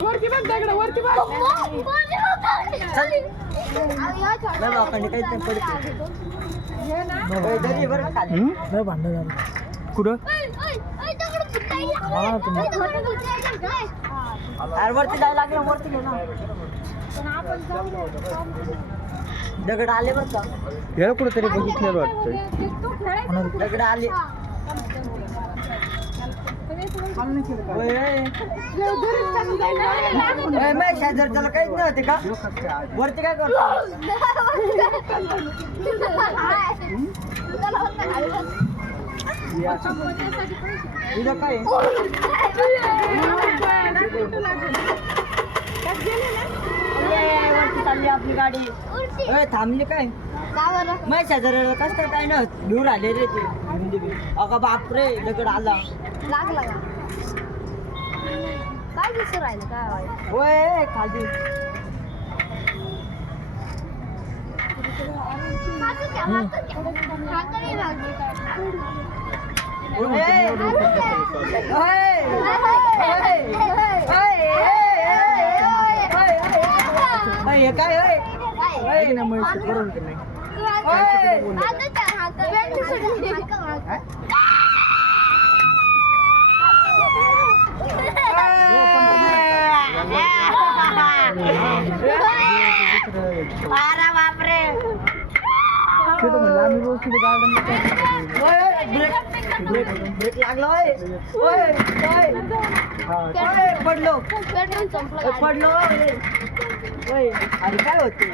वरती बघ दगड वरती बघ भांडण झालं कुठं वरती जायला लागलं वरती घे ना दगड आले बरं का याला कुठेतरी बघितलेलं वाटतं दगड आले शेजार त्याला काहीच नव्हते का वरती काय करतो तुझं काय वरती चालली आपली गाडी थांबली काय मग शेजाऱ्याला कसं काय ना दूर आले रे ते अगं बापरे दगड आला लागला का काय दिसू राहिलं काय होय खाली काय अरे बापरे ब्रेक लागला पडलो पडलो अरे काय होते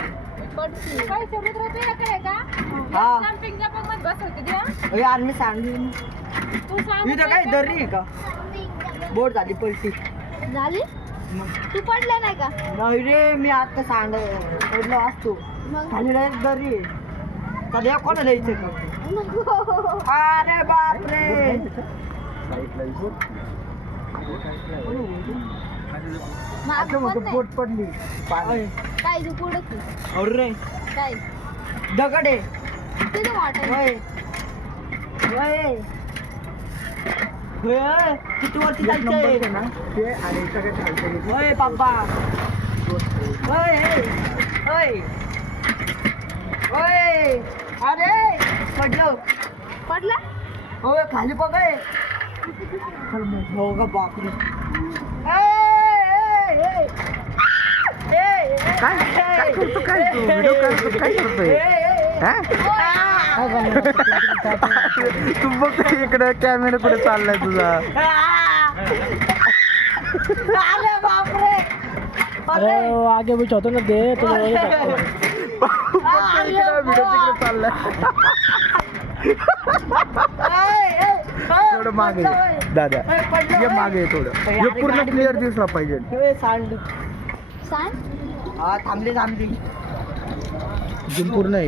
यार मी सांगली मी तर काय दर्री आहे का बोट झाली पलटी झाली तू पडला नाही का नाही रे मी आता सांग पडलो असतो खाली डायरेक्ट दर्री कधी कोणा द्यायचं का अरे बापरे बोट पडली काय तू पुढे अरे काय दगड आहे तिथं वाटत किती वरती जायचंय होय बाबा होय होय होय अरे पडलो पडला होय खाली पकड हो का बापरे काय करतो काय तू व्हिडिओ करतो काय करतोय तू बघ इकडे कॅमेरा कुठे चाललाय तुझा अरे बापरे अरे आगे भी होतो ना दे तुला व्हिडिओ तिकडे चाललाय थोडं मागे दादा ये मागे थोडं हे पूर्ण क्लिअर दिसला पाहिजे सांड सांग हा थांबली पूर्ण